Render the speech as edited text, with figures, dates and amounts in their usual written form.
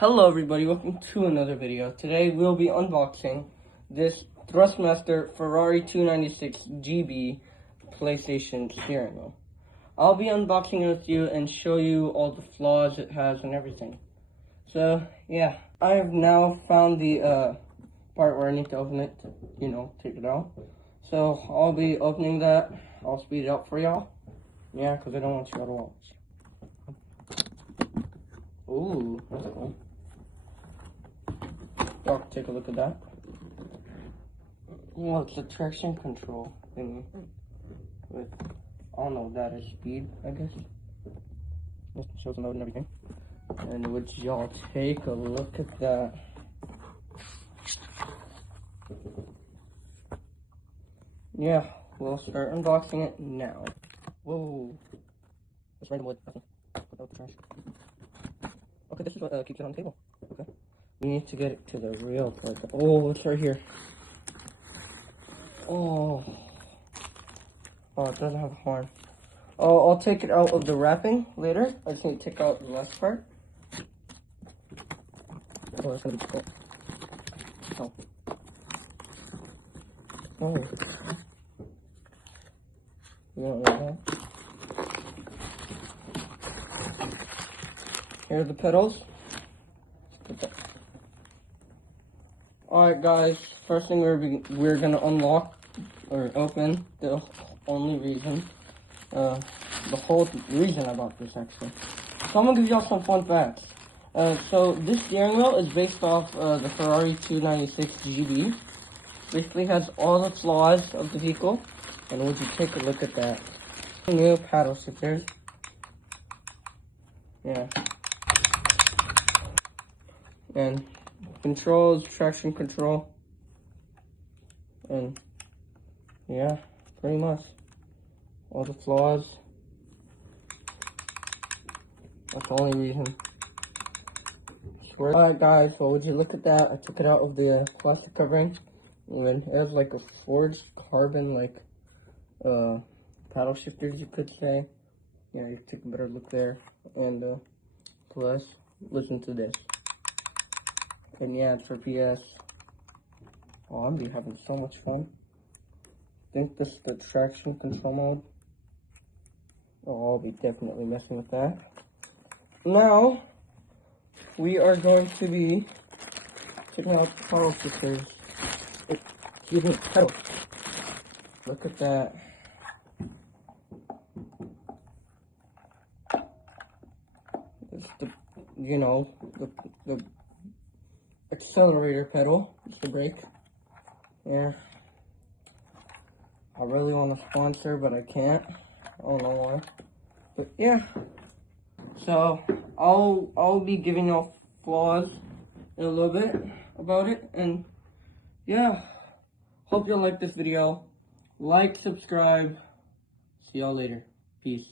Hello everybody, welcome to another video. Today we'll be unboxing this Thrustmaster Ferrari T98 GB PlayStation steering wheel. I'll be unboxing it with you and show you all the flaws it has and everything. So yeah, I have now found the part where I need to open it to, take it out. So I'll be opening that. I'll speed it up for y'all. Yeah, because I don't want you all to watch. Ooh, that's cool. Y'all can take a look at that. Well, it's a traction control thingy with, I don't know what that is, speed, I guess. It shows the mode and everything. And would y'all take a look at that? Yeah, we'll start unboxing it now. Whoa. It's random wood, nothing. Without the trash. Okay, this is what keeps it on the table. Okay. We need to get it to the real part. Oh, it's right here. Oh, it doesn't have a horn. Oh, I'll take it out of the wrapping later. I just need to take out the last part. Oh, it's gonna be difficult. Oh. Oh. You don't know that? Here are the pedals. Alright guys, first thing we're gonna unlock or open the only reason, the whole reason I bought this actually. So I'm gonna give y'all some fun facts. So this steering wheel is based off the Ferrari T98 GB. Basically has all the flaws of the vehicle, and would you take a look at that? New paddle shifters. Yeah. And controls, traction control, and yeah, pretty much all the flaws. That's the only reason. Alright guys, so would you look at that? I took it out of the plastic covering, and it has like a forged carbon paddle shifters, you could say. Yeah, you take a better look there. And plus, listen to this. And yeah, it's for PS. Oh, I'm be having so much fun. I think this is the traction control mode. Oh, I'll be definitely messing with that. Now, we are going to be checking out the pedal shifters. Excuse me, pedals. Look at that. It's the accelerator pedal. It's the brake. Yeah. I really want to sponsor, but I can't. I don't know why. But yeah. So I'll be giving y'all flaws in a little bit about it, and yeah. Hope y'all like this video. Like, subscribe. See y'all later. Peace.